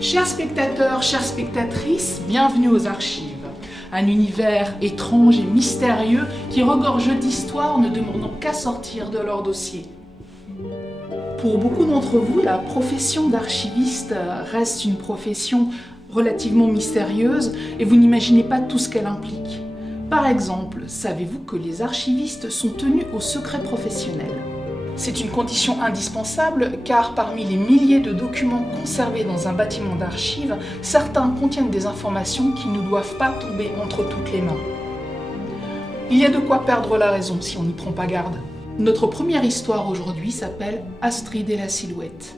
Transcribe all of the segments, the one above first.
Chers spectateurs, chères spectatrices, bienvenue aux archives. Un univers étrange et mystérieux qui regorge d'histoires ne demandant qu'à sortir de leur dossier. Pour beaucoup d'entre vous, la profession d'archiviste reste une profession relativement mystérieuse et vous n'imaginez pas tout ce qu'elle implique. Par exemple, savez-vous que les archivistes sont tenus au secret professionnel ? C'est une condition indispensable car parmi les milliers de documents conservés dans un bâtiment d'archives, certains contiennent des informations qui ne doivent pas tomber entre toutes les mains. Il y a de quoi perdre la raison si on n'y prend pas garde. Notre première histoire aujourd'hui s'appelle Astrid et la Silhouette.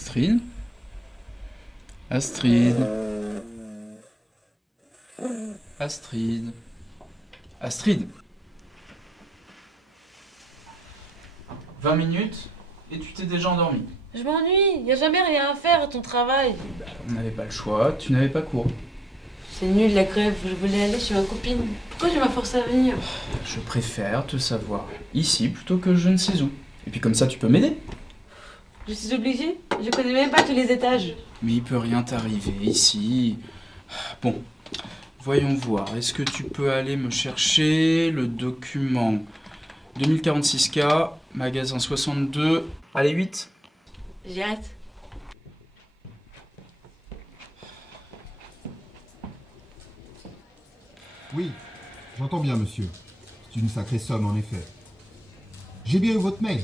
Astrid. Astrid. Astrid. Astrid. 20 minutes et tu t'es déjà endormie. Je m'ennuie, y a jamais rien à faire à ton travail. On n'avait pas le choix, tu n'avais pas cours. C'est nul la grève, je voulais aller chez ma copine. Pourquoi tu m'as forcé à venir? Je préfère te savoir ici plutôt que je ne sais où. Et puis comme ça tu peux m'aider. Je suis obligée, je connais même pas tous les étages. Mais il peut rien t'arriver ici. Bon, voyons voir. Est-ce que tu peux aller me chercher le document 2046K, magasin 62, allez 8. J'y hâte. Oui, j'entends bien, monsieur. C'est une sacrée somme, en effet. J'ai bien eu votre mail.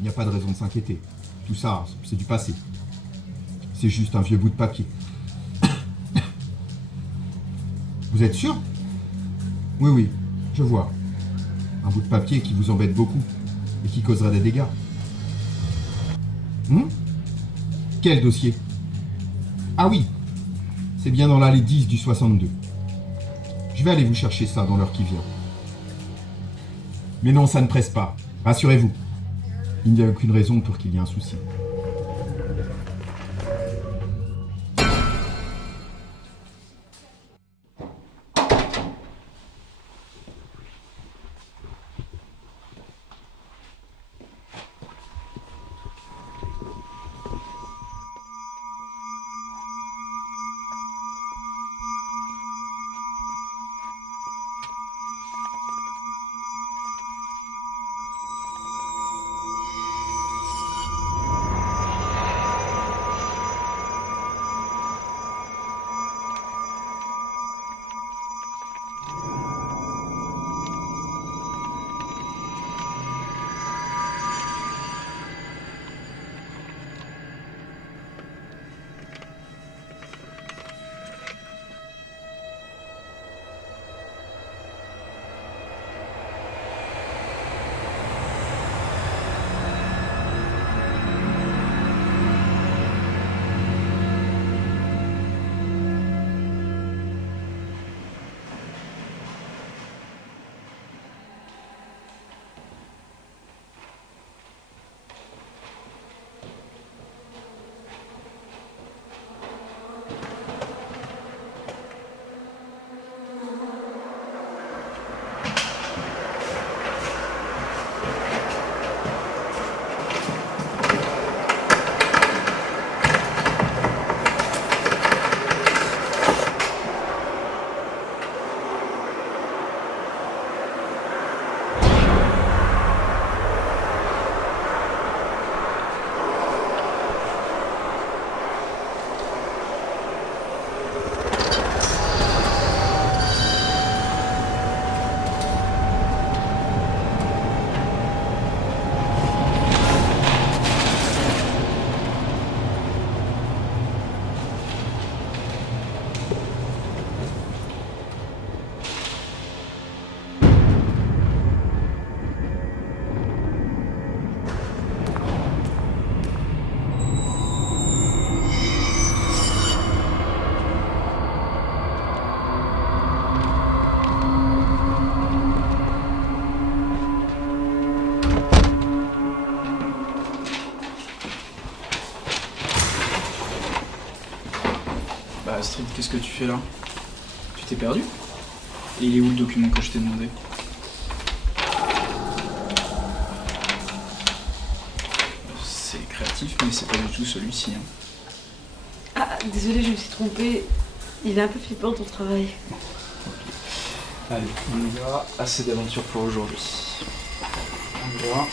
Il n'y a pas de raison de s'inquiéter. Tout ça, c'est du passé. C'est juste un vieux bout de papier. Vous êtes sûr? Oui, oui, je vois. Un bout de papier qui vous embête beaucoup et qui causera des dégâts. Quel dossier? Ah oui, c'est bien dans l'allée 10 du 62. Je vais aller vous chercher ça dans l'heure qui vient. Mais non, ça ne presse pas. Rassurez-vous. Il n'y a aucune raison pour qu'il y ait un souci. Qu'est-ce que tu fais là? Tu t'es perdu? Et il est où le document que je t'ai demandé? C'est créatif, mais c'est pas du tout celui-ci. Hein. Ah, désolé, je me suis trompée. Il est un peu flippant ton travail. Allez, on y va. Assez d'aventures pour aujourd'hui. On y va.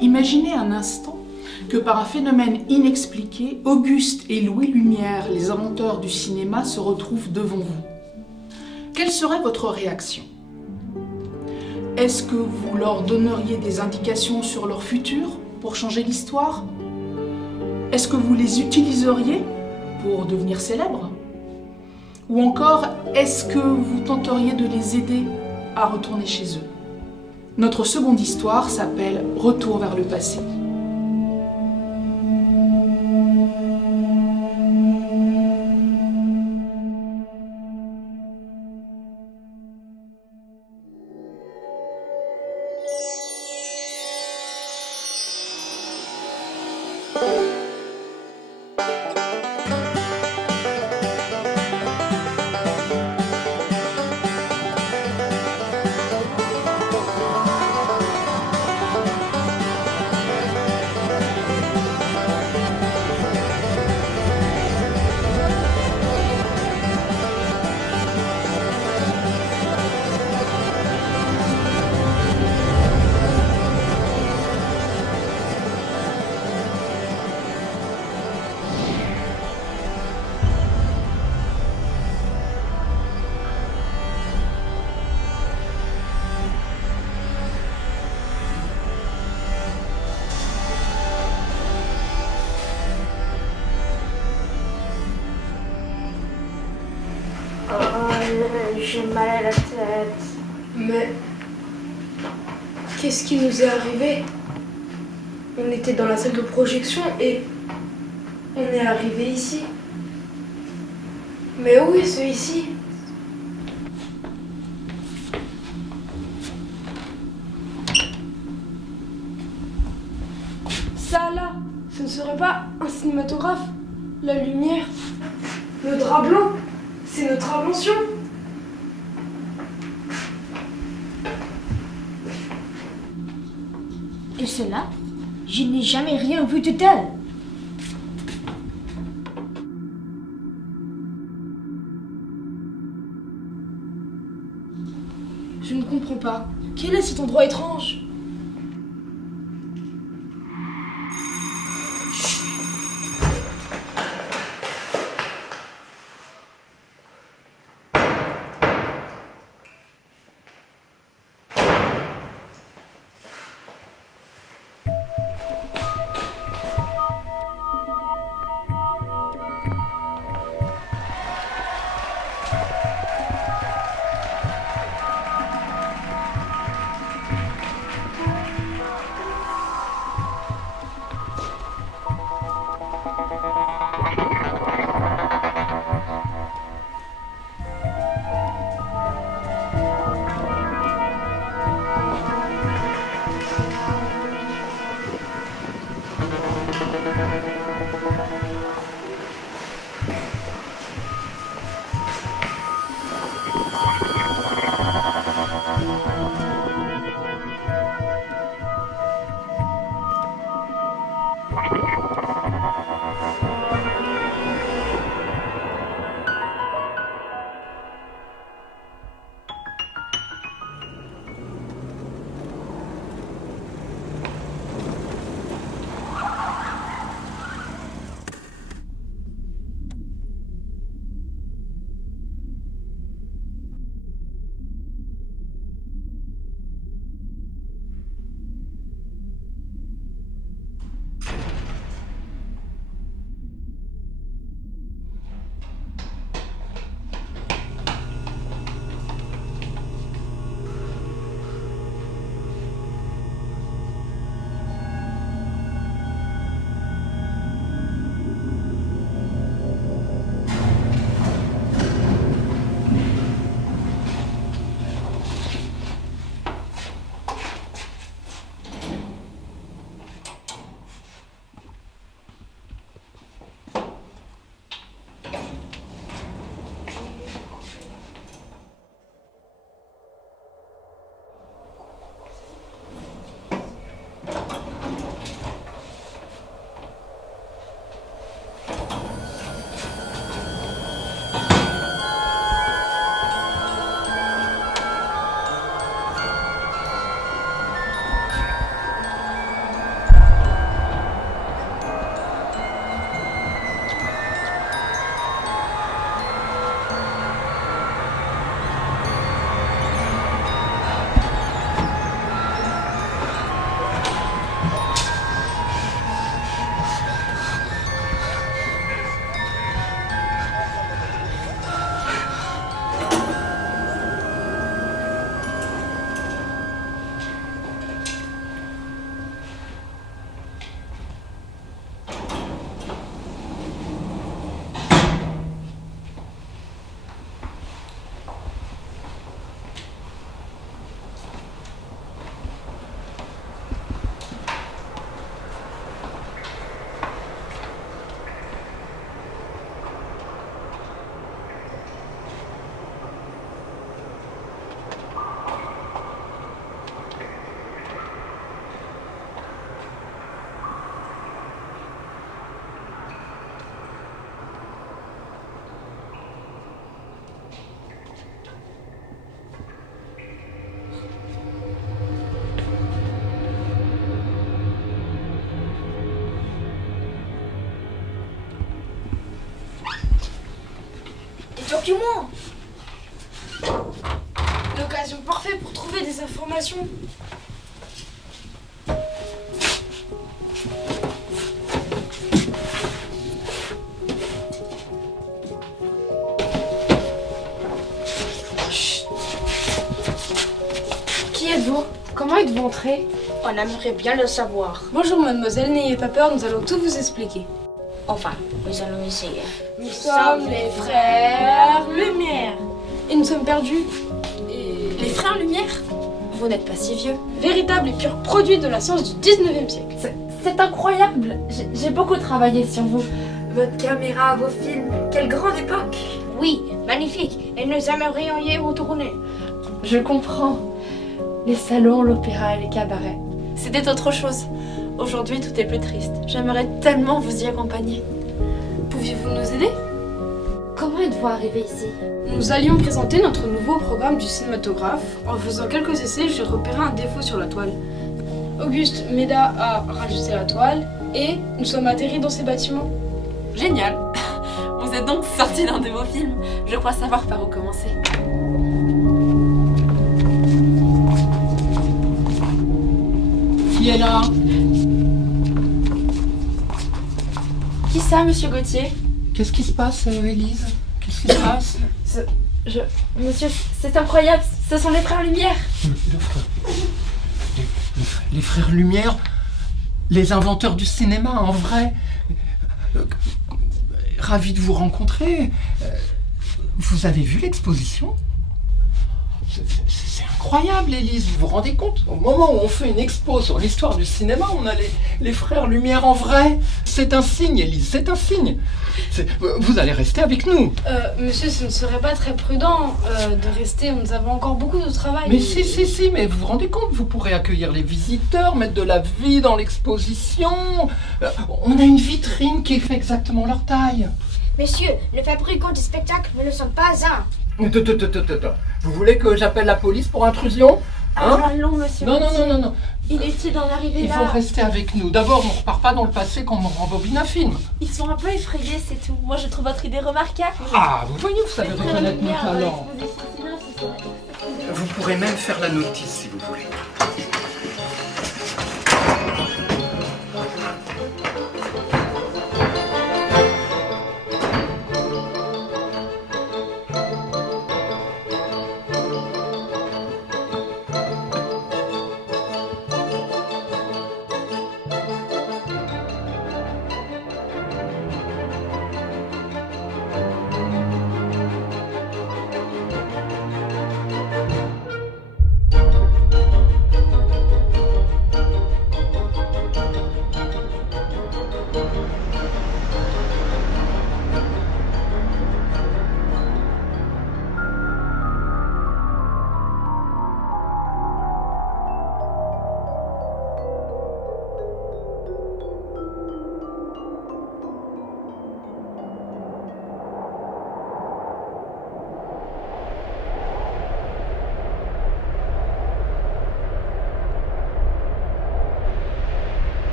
Imaginez un instant que par un phénomène inexpliqué, Auguste et Louis Lumière, les inventeurs du cinéma, se retrouvent devant vous. Quelle serait votre réaction? Est-ce que vous leur donneriez des indications sur leur futur pour changer l'histoire? Est-ce que vous les utiliseriez pour devenir célèbres? Ou encore, est-ce que vous tenteriez de les aider à retourner chez eux? Notre seconde histoire s'appelle « Retour vers le passé ». J'ai mal à la tête. Mais qu'est-ce qui nous est arrivé? On était dans la salle de projection et on est arrivé ici. Mais où est ce ici? Ça là, ce ne serait pas un cinématographe? La lumière, le drap blanc, c'est notre invention. Et cela, je n'ai jamais rien vu de tel. Je ne comprends pas. Quel est cet endroit étrange? documents. L'occasion parfaite pour trouver des informations. Qui êtes-vous? Comment êtes-vous entré? On aimerait bien le savoir. Bonjour mademoiselle, n'ayez pas peur, nous allons tout vous expliquer. Enfin, nous allons essayer. Nous sommes les frères Lumière. Et nous sommes perdus. Les frères Lumière? Vous n'êtes pas si vieux. Véritable et pur produit de la science du 19e siècle. C'est incroyable. J'ai beaucoup travaillé sur vous. Votre caméra, vos films, quelle grande époque! Oui, magnifique. Et nous aimerions y retourner. Je comprends. Les salons, l'opéra et les cabarets. C'était autre chose. Aujourd'hui, tout est plus triste. J'aimerais tellement vous y accompagner. Pouviez-vous nous aider? Comment êtes-vous arrivé ici? Nous allions présenter notre nouveau programme du cinématographe. En faisant quelques essais, j'ai repéré un défaut sur la toile. Auguste m'aida à rajouter la toile et nous sommes atterris dans ces bâtiments. Génial. Vous êtes donc sorti d'un de vos films. Je crois savoir par où commencer. Qui est là? Qui ça, monsieur Gauthier? Qu'est-ce qui se passe, Élise? Qu'est-ce qui se passe? Monsieur, c'est incroyable. Ce sont les frères Lumière. Les frères Lumière, les inventeurs du cinéma, en vrai. Ravi de vous rencontrer. Vous avez vu l'exposition? C'est incroyable, Élise, vous vous rendez compte? Au moment où on fait une expo sur l'histoire du cinéma, on a les frères Lumière en vrai. C'est un signe, Élise, c'est un signe. Vous allez rester avec nous. Monsieur, ce ne serait pas très prudent de rester. Nous avons encore beaucoup de travail. Mais si, mais vous vous rendez compte, vous pourrez accueillir les visiteurs, mettre de la vie dans l'exposition. On a une vitrine qui fait exactement leur taille. Messieurs, le fabricant du spectacle ne le sont pas un. Vous voulez que j'appelle la police pour intrusion? Hein? Allons, monsieur. Non. Il est utile d'en arriver Il là. faut rester avec nous. D'abord, on repart pas dans le passé quand on rembobine un film. Ils sont un peu effrayés, c'est tout. Moi, je trouve votre idée remarquable. Ah, vous voyez, vous savez Les frères reconnaître nos Lumière, talents. l'exposition cinéma, ce serait- Vous pourrez même faire la notice si vous voulez.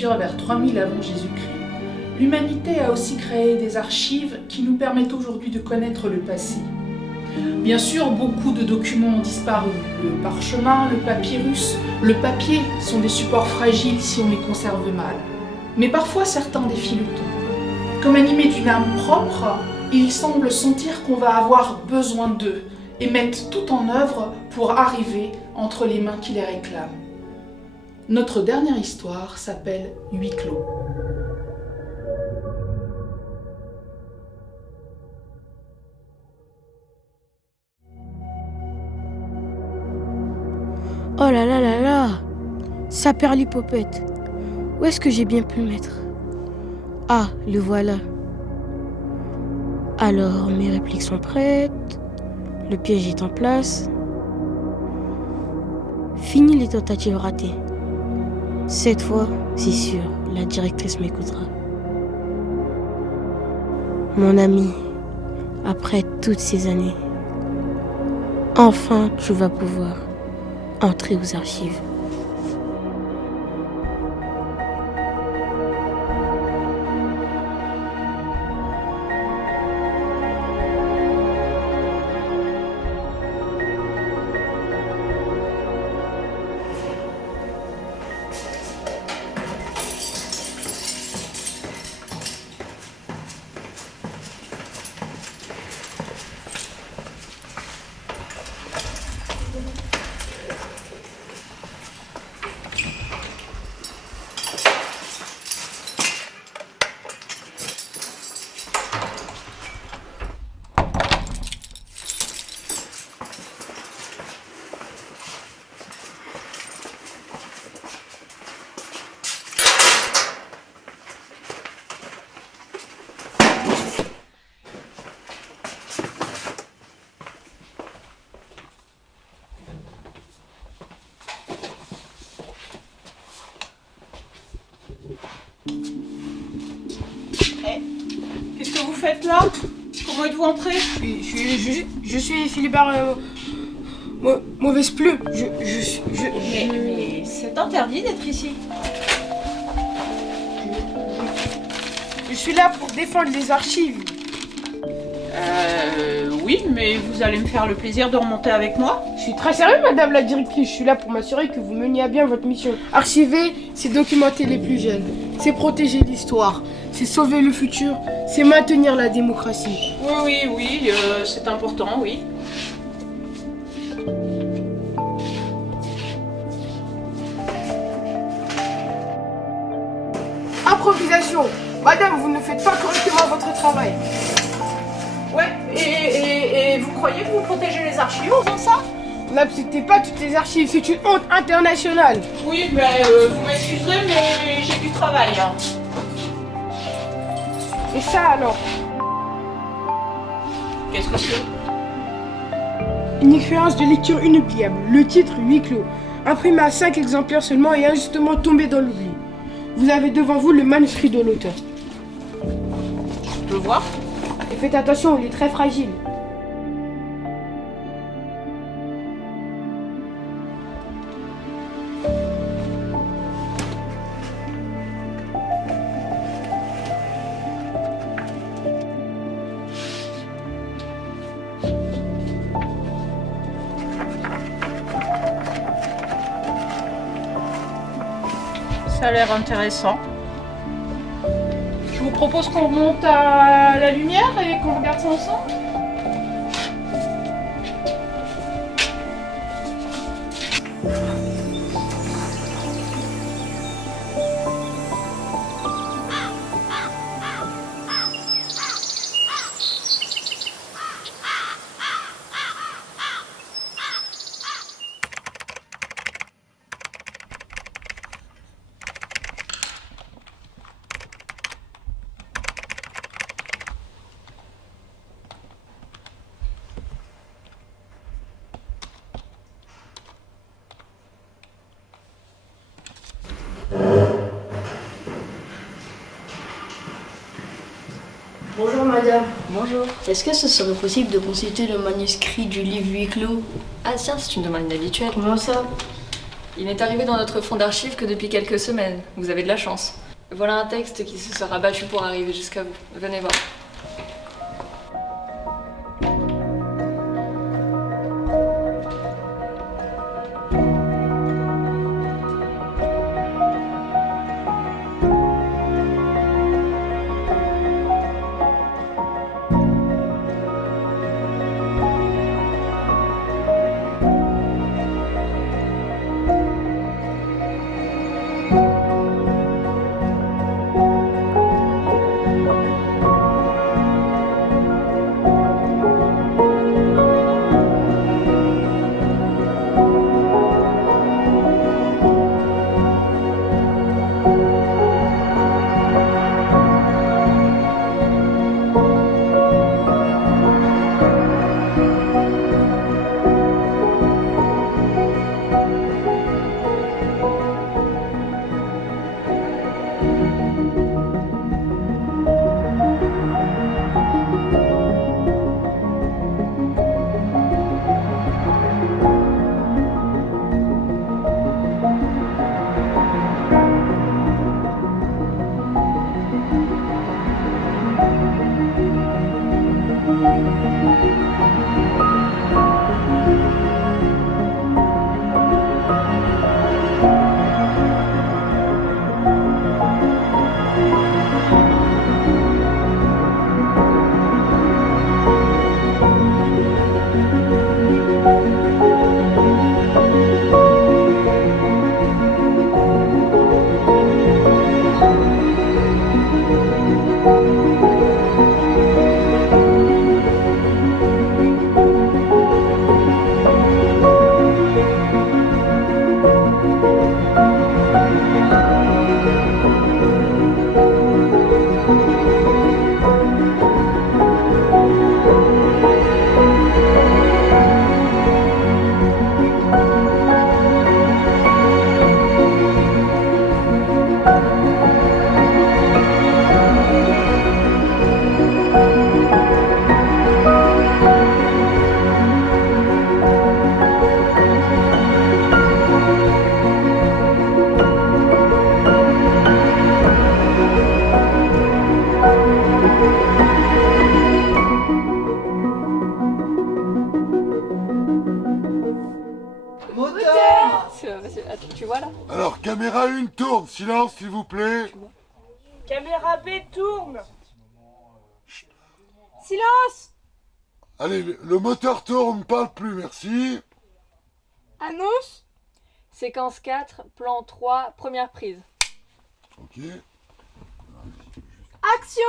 l'ouverture vers 3000 avant Jésus-Christ, l'humanité a aussi créé des archives qui nous permettent aujourd'hui de connaître le passé. Bien sûr, beaucoup de documents ont disparu. Le parchemin, le papyrus, le papier sont des supports fragiles si on les conserve mal. Mais parfois, certains défient le temps. Comme animés d'une âme propre, ils semblent sentir qu'on va avoir besoin d'eux et mettent tout en œuvre pour arriver entre les mains qui les réclament. Notre dernière histoire s'appelle Huis clos. Oh là là là là, ça perd l'hypopète. Où est-ce que j'ai bien pu le mettre? Ah, le voilà. Alors, mes répliques sont prêtes. Le piège est en place. Fini les tentatives ratées. Cette fois, c'est sûr, la directrice m'écoutera. Mon ami, après toutes ces années, enfin tu vas pouvoir entrer aux archives. Qu'est-ce que vous faites là? Comment êtes-vous entré? Je suis Philibert Mauvaise Plume. Mais c'est interdit d'être ici. Je suis là pour défendre les archives. Oui, mais vous allez me faire le plaisir de remonter avec moi? Je suis très sérieux, madame la directrice. Je suis là pour m'assurer que vous meniez à bien votre mission. Archiver, c'est documenter les plus jeunes. C'est protéger l'histoire. C'est sauver le futur. C'est maintenir la démocratie. Oui, c'est important, oui. Improvisation. Madame, vous ne faites pas correctement votre travail. Ouais, et vous croyez que vous protégez les archives en faisant ça? N'acceptez pas toutes les archives, c'est une honte internationale. Oui, mais vous m'excuserez, mais j'ai du travail. Hein. Et ça alors? Qu'est-ce que c'est? Une expérience de lecture inoubliable. Le titre, Huis clos. Imprimé à 5 exemplaires seulement et injustement tombé dans l'oubli. Vous avez devant vous le manuscrit de l'auteur. Je peux voir? Et faites attention, il est très fragile. Ça a l'air intéressant. Je vous propose qu'on remonte à la lumière et qu'on regarde ça ensemble. Bonjour madame. Bonjour. Est-ce que ce serait possible de consulter le manuscrit du livre Huis clos? Ah tiens, c'est une demande inhabituelle. Comment ça? Il n'est arrivé dans notre fonds d'archives que depuis quelques semaines. Vous avez de la chance. Voilà un texte qui se sera battu pour arriver jusqu'à vous. Venez voir. Attends, tu vois là? Alors, caméra 1 tourne, silence s'il vous plaît. Caméra B tourne. Silence. Allez, le moteur tourne, parle plus, merci. Annonce. Séquence 4, plan 3, première prise. Ok. Action.